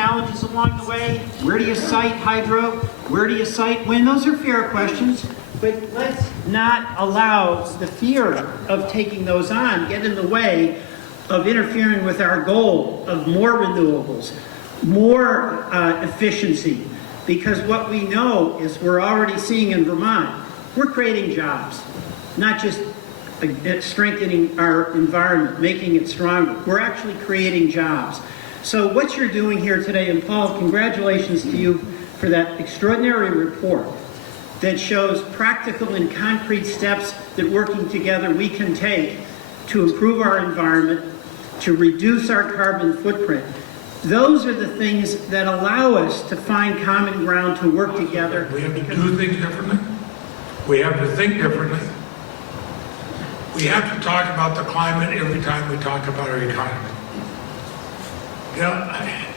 challenges along the way? Where do you cite hydro? Where do you cite wind? Those are fair questions, but let's not allow the fear of taking those on get in the way of interfering with our goal of more renewables, more efficiency, because what we know is we're already seeing in Vermont, we're creating jobs, not just strengthening our environment, making it stronger. We're actually creating jobs. So what you're doing here today, and Paul, congratulations to you for that extraordinary report that shows practical and concrete steps that working together we can take to improve our environment, to reduce our carbon footprint. Those are the things that allow us to find common ground to work together. We have to do things differently. We have to think differently. We have to talk about the climate every time we talk about our economy. You know,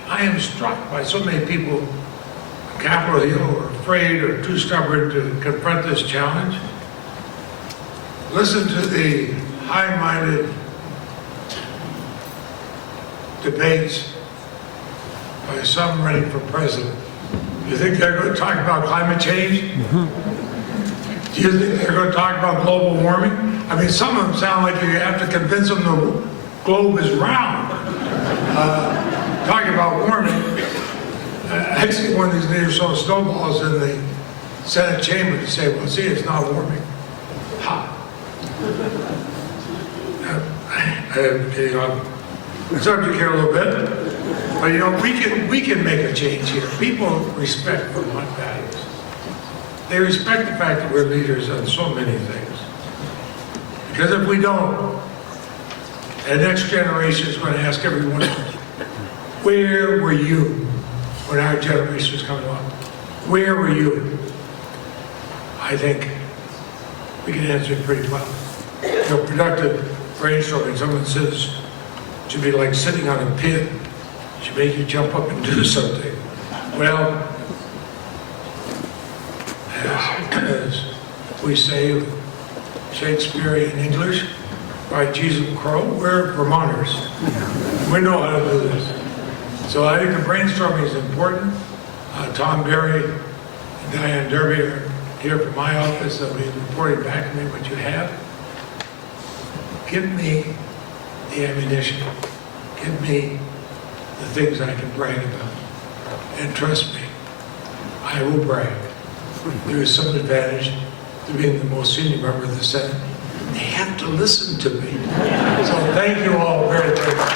I am struck by so many people on Capitol Hill are afraid or too stubborn to confront this challenge. Listen to the high-minded debates by some running for president. Do you think they're going to talk about climate change? Do you think they're going to talk about global warming? I mean, some of them sound like you have to convince them the globe is round. Talking about warming, I see one of these leaders throw snowballs in the Senate chamber to say, well, see, it's not warming. Ha. I'm getting off the subject here a little bit, but you know, we can make a change here. People respect Vermont values. They respect the fact that we're leaders on so many things. Because if we don't, the next generation is going to ask everyone, where were you when our generation was coming along? Where were you? I think we can answer it pretty well. You know, productive brainstorming, someone says, it should be like sitting on a pin. It should make you jump up and do something. Well, as we say Shakespearean English, by Jesus and Crow, we're Vermonters. We know how to do this. So I think the brainstorming is important. Tom Berry and Diane Derby are here from my office. They'll be reporting back to me what you have. Give me the ammunition. Give me the things I can brag about. And trust me, I will brag. There is some advantage to being the most senior member of the Senate. They have to listen to me. So thank you all very, very much.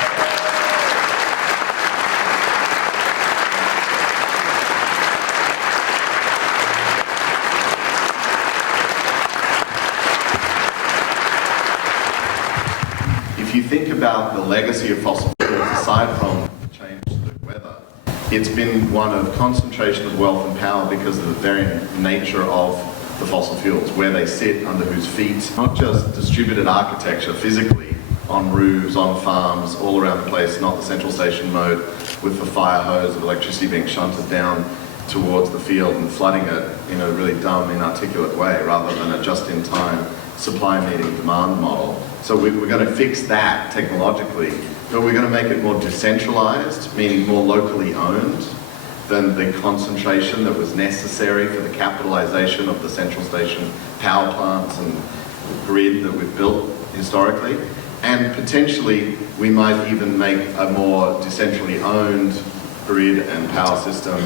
If you think about the legacy of fossil fuels, aside from the change to the weather, it's been one of concentration of wealth and power because of the very nature of the fossil fuels, where they sit, under whose feet. Not just distributed architecture physically, on roofs, on farms, all around the place, not the central station mode with the fire hose of electricity being shunted down towards the field and flooding it in a really dumb, inarticulate way, rather than a just-in-time supply meeting demand model. So we're going to fix that technologically, but we're going to make it more decentralized, meaning more locally owned than the concentration that was necessary for the capitalization of the central station power plants and grid that we've built historically. And potentially we might even make a more decentrally owned grid and power system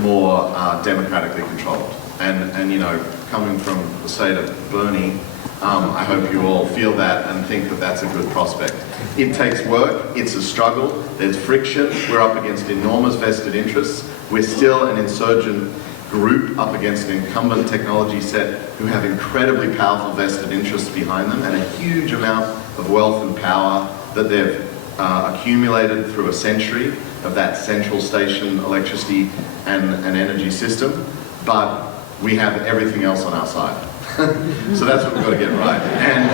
more democratically controlled. And you know, coming from the state of Bernie, I hope you all feel that and think that that's a good prospect. It takes work, it's a struggle, there's friction, we're up against enormous vested interests, we're still an insurgent group up against an incumbent technology set who have incredibly powerful vested interests behind them and a huge amount of wealth and power that they've accumulated through a century of that central station electricity and energy system, but we have everything else on our side. So that's what we've got to get right. And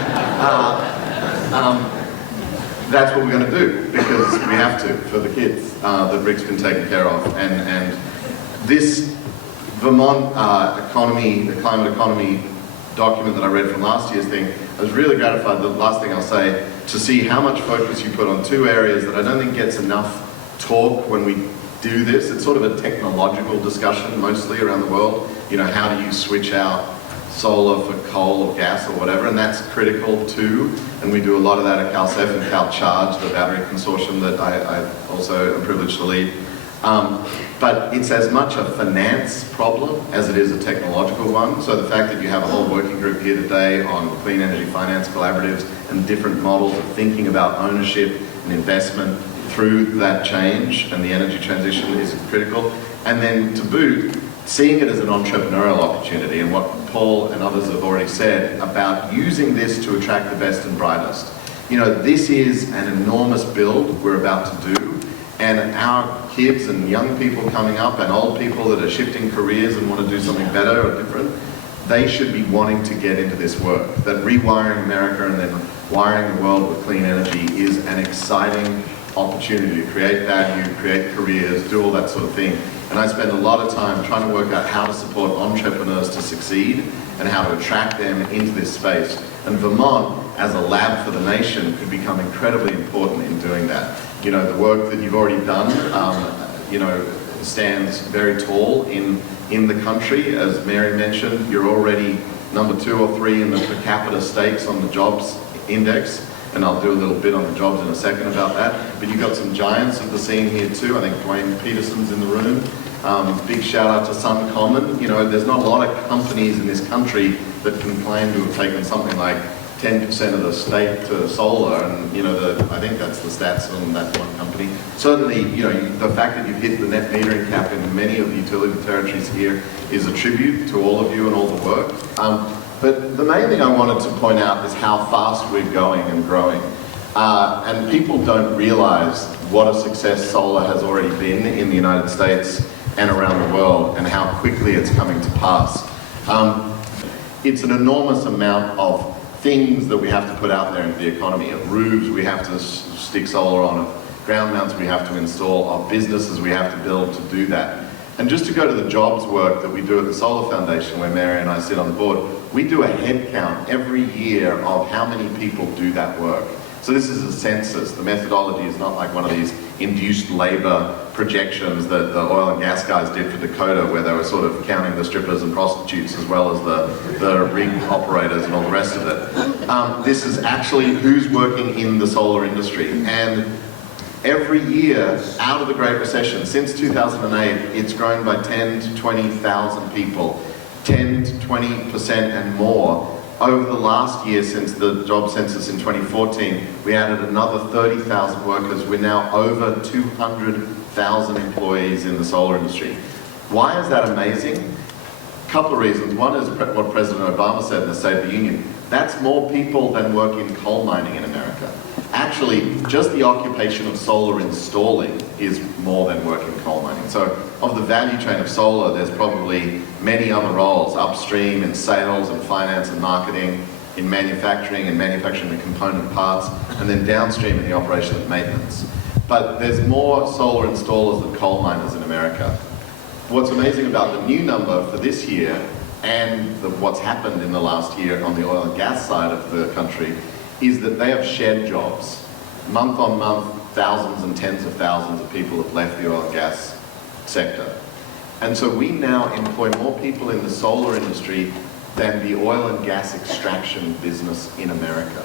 that's what we're going to do, because we have to for the kids that Rick's been taking care of. And this Vermont economy, the climate economy document that I read from last year's thing, I was really gratified, the last thing I'll say, to see how much focus you put on two areas that I don't think gets enough talk when we do this. It's sort of a technological discussion mostly around the world. You know, how do you switch out solar for coal or gas or whatever, and that's critical too. And we do a lot of that at CalCEF and CalCharge, the battery consortium that I also am privileged to lead. But it's as much a finance problem as it is a technological one. So the fact that you have a whole working group here today on clean energy finance collaboratives and different models of thinking about ownership and investment through that change and the energy transition is critical. And then to boot, seeing it as an entrepreneurial opportunity, and what Paul and others have already said about using this to attract the best and brightest. You know, this is an enormous build we're about to do, and our kids and young people coming up and old people that are shifting careers and want to do something better or different, they should be wanting to get into this work. That rewiring America and then wiring the world with clean energy is an exciting opportunity to create value, create careers, do all that sort of thing. And I spend a lot of time trying to work out how to support entrepreneurs to succeed and how to attract them into this space. And Vermont, as a lab for the nation, could become incredibly important in doing that. You know, the work that you've already done, you know, stands very tall in the country. As Mary mentioned, you're already number 2 or 3 in the per capita stakes on the jobs index. And I'll do a little bit on the jobs in a second about that. But you've got some giants of the scene here too. I think Dwayne Peterson's in the room. Big shout out to Suncommon. You know, there's not a lot of companies in this country that can claim to have taken something like 10% of the state to solar. And, you know, I think that's the stats on that one company. Certainly, you know, the fact that you've hit the net metering cap in many of the utility territories here is a tribute to all of you and all the work. But the main thing I wanted to point out is how fast we're going and growing. And people don't realize what a success solar has already been in the United States and around the world and how quickly it's coming to pass. It's an enormous amount of things that we have to put out there into the economy. Of roofs we have to stick solar on, of ground mounts we have to install, of businesses we have to build to do that. And just to go to the jobs work that we do at the Solar Foundation, where Mary and I sit on the board, we do a head count every year of how many people do that work. So this is a census. The methodology is not like one of these induced labor projections that the oil and gas guys did for Dakota, where they were sort of counting the strippers and prostitutes as well as the rig operators and all the rest of it. This is actually who's working in the solar industry. And every year, out of the Great Recession, since 2008, it's grown by 10 to 20,000 people, 10 to 20% and more. Over the last year, since the job census in 2014, we added another 30,000 workers. We're now over 200,000 employees in the solar industry. Why is that amazing? A couple of reasons. One is what President Obama said in the State of the Union. That's more people than work in coal mining in America. Actually, just the occupation of solar installing is more than work in coal mining. So of the value chain of solar, there's probably many other roles, upstream in sales and finance and marketing, in manufacturing and manufacturing the component parts, and then downstream in the operation of maintenance. But there's more solar installers than coal miners in America. What's amazing about the new number for this year and what's happened in the last year on the oil and gas side of the country is that they have shared jobs. Month on month, thousands and tens of thousands of people have left the oil and gas sector. And so we now employ more people in the solar industry than the oil and gas extraction business in America.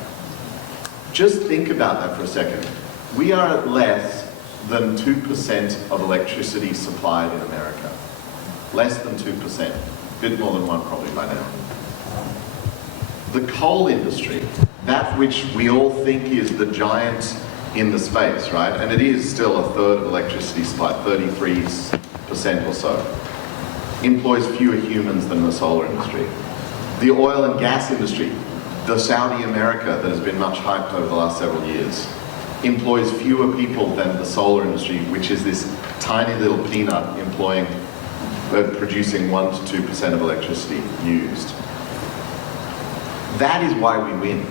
Just think about that for a second. We are at less than 2% of electricity supplied in America. Less than 2%. A bit more than 1 probably by now. The coal industry, that which we all think is the giant in the space, right? And it is still a third of electricity supply, 33% or so, employs fewer humans than the solar industry. The oil and gas industry, the Saudi America that has been much hyped over the last several years, employs fewer people than the solar industry, which is this tiny little peanut producing 1 to 2% of electricity used. That is why we win.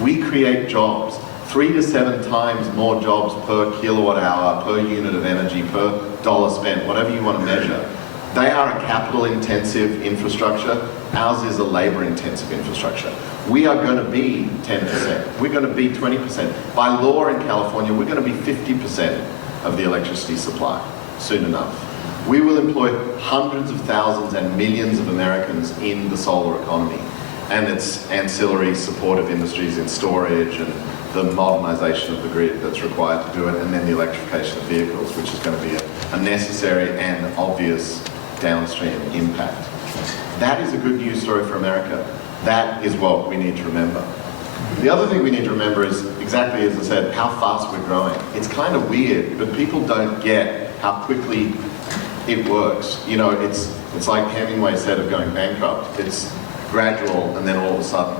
We create jobs, 3 to 7 times more jobs per kilowatt hour, per unit of energy, per dollar spent, whatever you want to measure. They are a capital intensive infrastructure. Ours is a labor intensive infrastructure. We are going to be 10%. We're going to be 20%. By law in California, we're going to be 50% of the electricity supply. soon enough. We will employ hundreds of thousands and millions of Americans in the solar economy and its ancillary supportive industries in storage and the modernization of the grid that's required to do it, and then the electrification of vehicles, which is going to be a necessary and obvious downstream impact. That is a good news story for America. That is what we need to remember. The other thing we need to remember is, exactly as I said, how fast we're growing. It's kind of weird, but people don't get how quickly it works. You know, it's like Hemingway said of going bankrupt. It's gradual and then all of a sudden.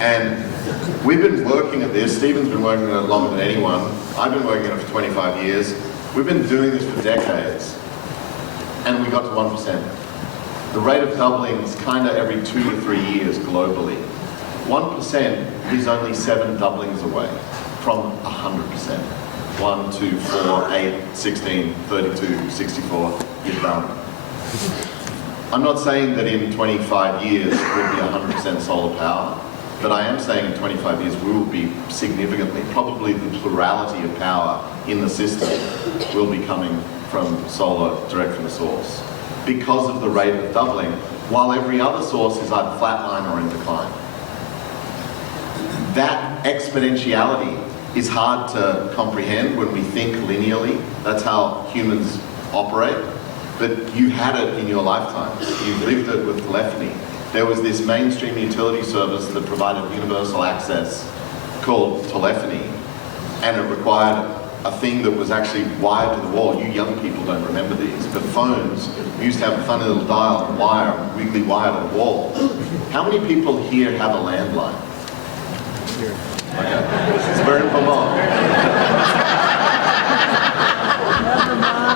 And we've been working at this. Stephen's been working on it longer than anyone. I've been working on it for 25 years. We've been doing this for decades. And we got to 1%. The rate of doubling is kind of every 2 to 3 years globally. 1% is only 7 doublings away from 100%. 1, 2, 4, 8, 16, 32, 64, you're done. I'm not saying that in 25 years we'll be 100% solar power, but I am saying in 25 years we will be significantly, probably the plurality of power in the system will be coming from solar direct from the source because of the rate of doubling, while every other source is either flatline or in decline. That exponentiality is hard to comprehend when we think linearly. That's how humans operate. But you had it in your lifetime. You lived it with telephony. There was this mainstream utility service that provided universal access called telephony, and it required a thing that was actually wired to the wall. You young people don't remember these, but phones used to have a funny little dial and wire, wiggly wire to the wall. How many people here have a landline? Okay. We're in Vermont.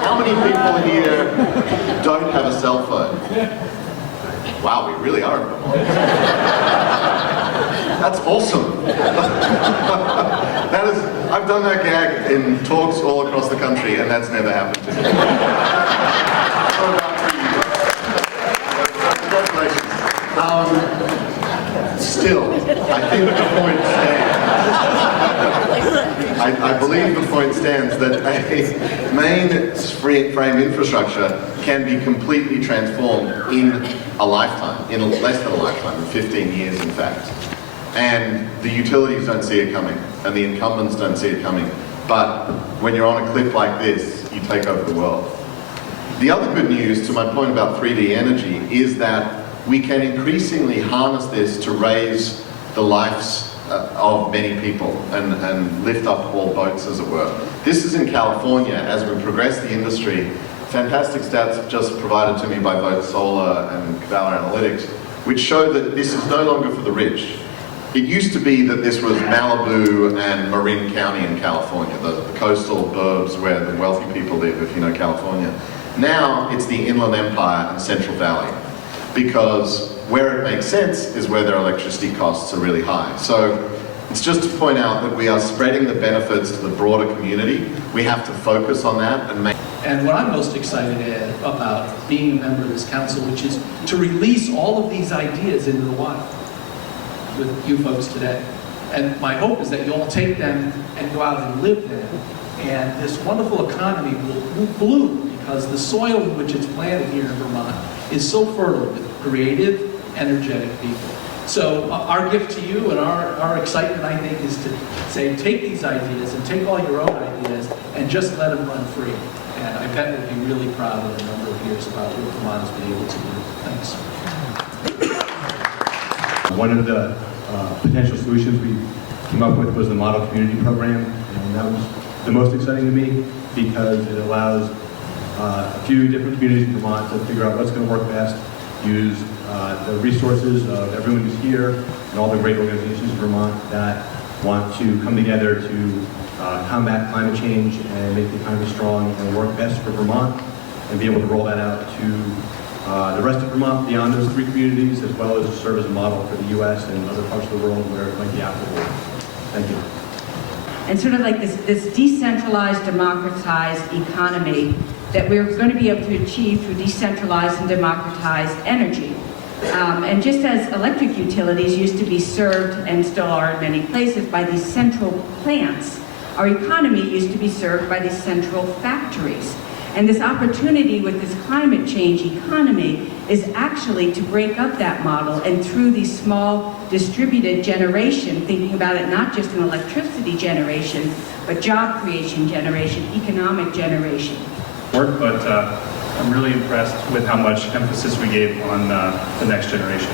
How many people here don't have a cell phone? Wow, we really are in Vermont. That's awesome. That is, I've done that gag in talks all across the country, and that's never happened to me. Congratulations. Still, I think the point stands. I believe the point stands that a mainframe infrastructure can be completely transformed in a lifetime, in less than a lifetime, in 15 years in fact. And the utilities don't see it coming, and the incumbents don't see it coming. But when you're on a cliff like this, you take over the world. The other good news, to my point about 3D energy, is that we can increasingly harness this to raise the lives of many people and lift up all boats, as it were. This is in California. As we progress the industry, fantastic stats just provided to me by both Solar and Cavallo Analytics, which show that this is no longer for the rich. It used to be that this was Malibu and Marin County in California, the coastal burbs where the wealthy people live, if you know California. Now it's the Inland Empire and Central Valley, because where it makes sense is where their electricity costs are really high. So it's just to point out that we are spreading the benefits to the broader community. We have to focus on that and make... And what I'm most excited about being a member of this council, which is to release all of these ideas into the wild with you folks today. And my hope is that you all take them and go out and live them. And this wonderful economy will bloom because the soil in which it's planted here in Vermont is so fertile with creative, energetic people. So our gift to you and our excitement, I think, is to say, take these ideas and take all your own ideas and just let them run free. And I bet we'll be really proud in a number of years about what Vermont has been able to do. Thanks. One of the potential solutions we came up with was the Model Community Program, and that was the most exciting to me because it allows a few different communities in Vermont to figure out what's going to work best, use the resources of everyone who's here and all the great organizations in Vermont that want to come together to combat climate change and make the economy strong and work best for Vermont, and be able to roll that out to the rest of Vermont beyond those 3 communities, as well as serve as a model for the U.S. and other parts of the world where it might be applicable. Thank you. And sort of like this decentralized, democratized economy that we're going to be able to achieve through decentralized and democratized energy. And just as electric utilities used to be served, and still are in many places, by these central plants, our economy used to be served by these central factories. And this opportunity with this climate change economy is actually to break up that model, and through these small distributed generation, thinking about it not just an electricity generation, but job creation generation, economic generation. But I'm really impressed with how much emphasis we gave on the next generation.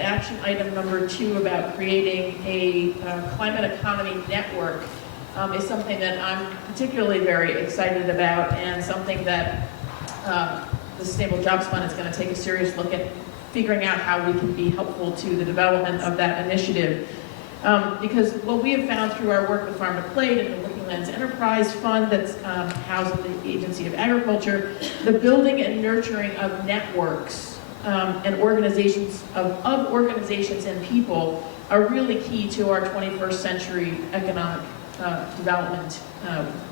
Action item number 2 about creating a climate economy network is something that I'm particularly very excited about, and something that the Sustainable Jobs Fund is going to take a serious look at figuring out how we can be helpful to the development of that initiative. Because what we have found through our work with Farm to Plate and the Working Lands Enterprise Fund that's housed at the Agency of Agriculture, the building and nurturing of networks and organizations of organizations and people are really key to our 21st century economic development.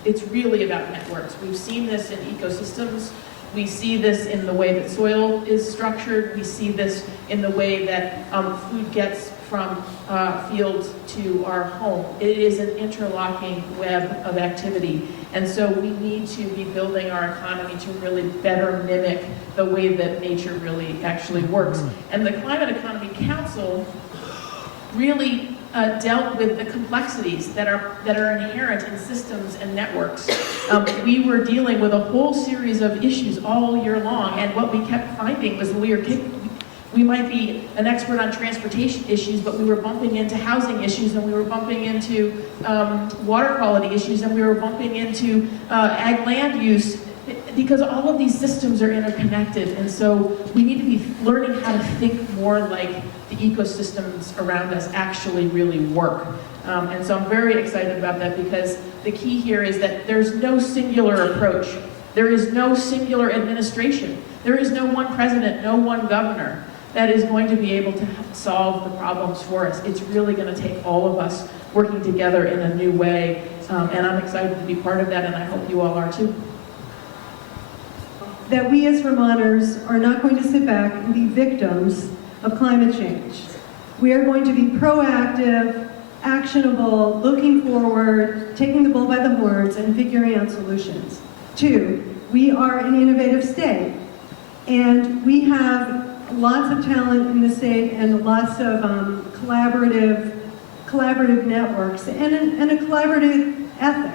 It's really about networks. We've seen this in ecosystems. We see this in the way that soil is structured. We see this in the way that food gets from fields to our home. It is an interlocking web of activity. And so we need to be building our economy to really better mimic the way that nature really actually works. And the Climate Economy Council really dealt with the complexities that are inherent in systems and networks. We were dealing with a whole series of issues all year long, and what we kept finding was we might be an expert on transportation issues, but we were bumping into housing issues, and we were bumping into water quality issues, and we were bumping into ag land use, because all of these systems are interconnected. And so we need to be learning how to think more like the ecosystems around us actually really work. And so I'm very excited about that, because the key here is that there's no singular approach. There is no singular administration. There is no one president, no one governor that is going to be able to solve the problems for us. It's really going to take all of us working together in a new way. And I'm excited to be part of that, and I hope you all are too. That we as Vermonters are not going to sit back and be victims of climate change. We are going to be proactive, actionable, looking forward, taking the bull by the horns, and figuring out solutions. 2, we are an innovative state, and we have lots of talent in the state and lots of collaborative networks and a collaborative ethic.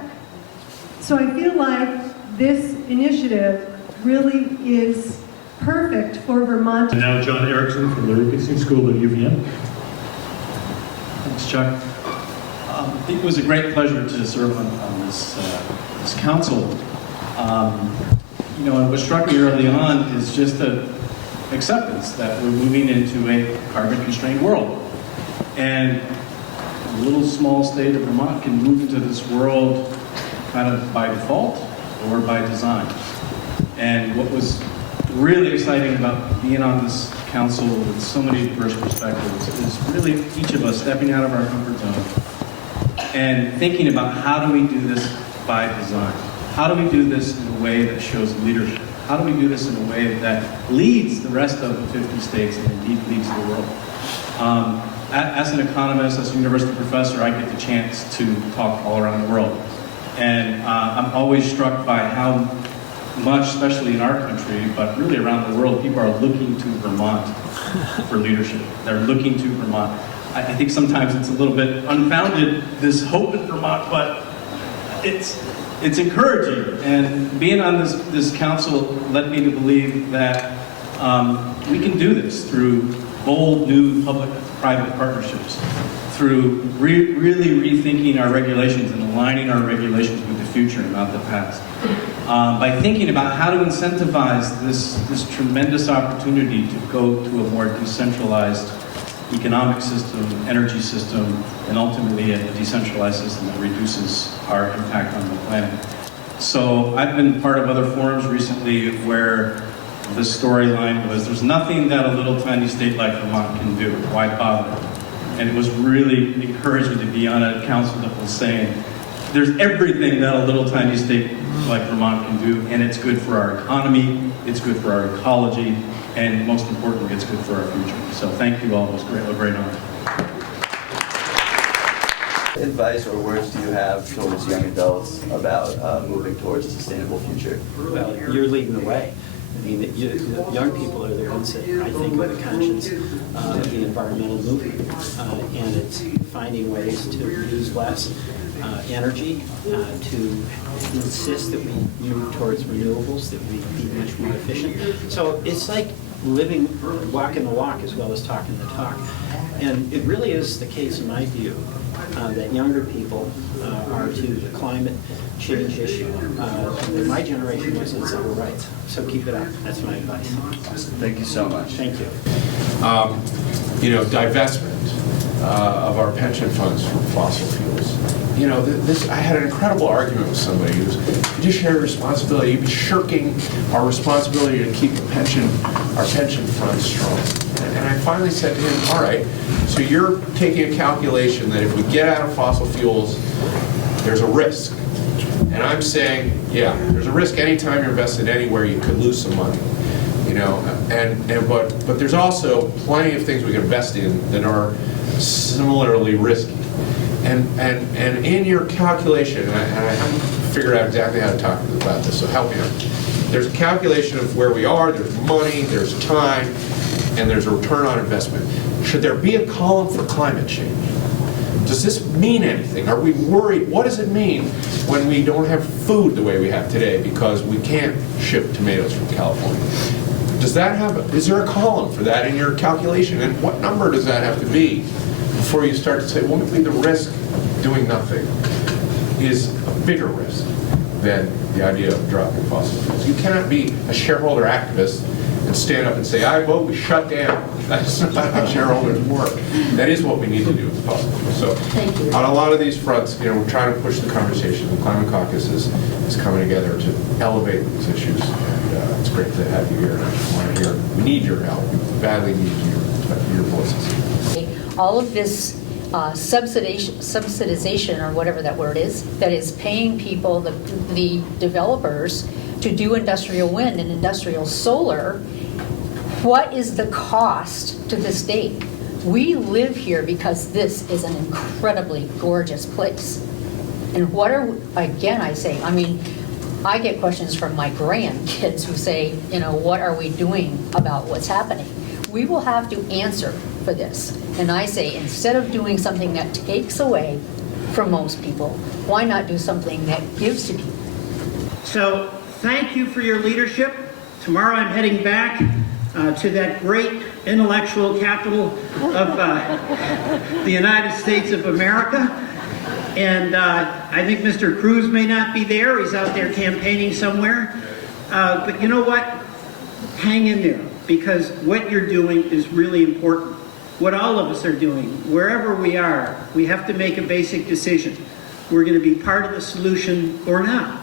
So I feel like this initiative really is perfect for Vermont. And now John Erickson from the Ricketson School at UVM. Thanks, Chuck. It was a great pleasure to serve on this council. What struck me early on is just the acceptance that we're moving into a carbon-constrained world. And a little small state of Vermont can move into this world kind of by default or by design. And what was really exciting about being on this council with so many diverse perspectives is really each of us stepping out of our comfort zone and thinking about how do we do this by design? How do we do this in a way that shows leadership? How do we do this in a way that leads the rest of the 50 states and indeed leads the world? As an economist, as a university professor, I get the chance to talk all around the world. And I'm always struck by how much, especially in our country, but really around the world, people are looking to Vermont for leadership. They're looking to Vermont. I think sometimes it's a little bit unfounded, this hope in Vermont, but it's encouraging. And being on this council led me to believe that we can do this through bold new public-private partnerships, through really rethinking our regulations and aligning our regulations with the future and not the past. By thinking about how to incentivize this tremendous opportunity to go to a more decentralized economic system, energy system, and ultimately a decentralized system that reduces our impact on the planet. So I've been part of other forums recently where the storyline was, there's nothing that a little tiny state like Vermont can do. Why bother? And it was really encouraging to be on a council that was saying, there's everything that a little tiny state like Vermont can do, and it's good for our economy, it's good for our ecology, and most importantly, it's good for our future. So thank you all, it was a great honor. advice or words do you have towards young adults about moving towards a sustainable future? Well, you're leading the way. I mean, young people are the ones that I think are the conscience of the environmental movement, and it's finding ways to use less energy, to insist that we move towards renewables, that we be much more efficient. So it's like walking the walk as well as talking the talk. And it really is the case, in my view, that younger people are to the climate change issue. My generation wasn't civil rights, so keep it up. That's my advice. Thank you so much. Thank you. Divestment of our pension funds from fossil fuels. I had an incredible argument with somebody who's fiduciary responsibility. You'd be shirking our responsibility to keep our pension funds strong. And I finally said to him, all right, so you're taking a calculation that if we get out of fossil fuels, there's a risk. And I'm saying, yeah, there's a risk anytime you're invested anywhere, you could lose some money. But there's also plenty of things we can invest in that are similarly risky. And in your calculation, and I haven't figured out exactly how to talk about this, so help me out. There's a calculation of where we are, there's money, there's time, and there's a return on investment. Should there be a column for climate change? Does this mean anything? Are we worried? What does it mean when we don't have food the way we have today because we can't ship tomatoes from California? Is there a column for that in your calculation? And what number does that have to be before you start to say, well, maybe the risk of doing nothing is a bigger risk than the idea of dropping fossil fuels? You cannot be a shareholder activist and stand up and say, I vote we shut down. That's not how shareholders work. That is what we need to do as possible. So on a lot of these fronts, we're trying to push the conversation. The Climate Caucus is coming together to elevate these issues. And it's great to have you here. And I just want to hear, we need your help. We badly need your voices. All of this subsidization, or whatever that word is, that is paying people, the developers, to do industrial wind and industrial solar, what is the cost to the state? We live here because this is an incredibly gorgeous place. And again, I get questions from my grandkids who say, what are we doing about what's happening? We will have to answer for this. And I say, instead of doing something that takes away from most people, why not do something that gives to people? So thank you for your leadership. Tomorrow I'm heading back to that great intellectual capital of the United States of America. And I think Mr. Cruz may not be there. He's out there campaigning somewhere. But you know what? Hang in there, because what you're doing is really important. What all of us are doing, wherever we are, we have to make a basic decision. We're going to be part of the solution or not.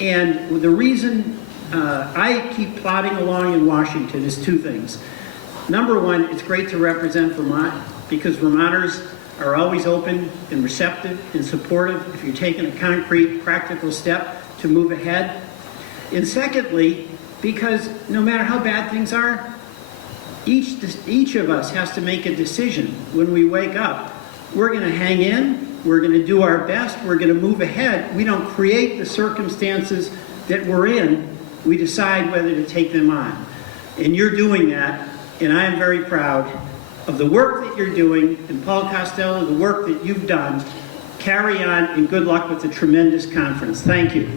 And the reason I keep plodding along in Washington is two things. Number one, it's great to represent Vermont, because Vermonters are always open and receptive and supportive if you're taking a concrete, practical step to move ahead. And secondly, because no matter how bad things are, each of us has to make a decision when we wake up. We're going to hang in, we're going to do our best, we're going to move ahead. We don't create the circumstances that we're in, we decide whether to take them on. And you're doing that, and I am very proud of the work that you're doing, and Paul Costello, the work that you've done. Carry on, and good luck with the tremendous conference. Thank you.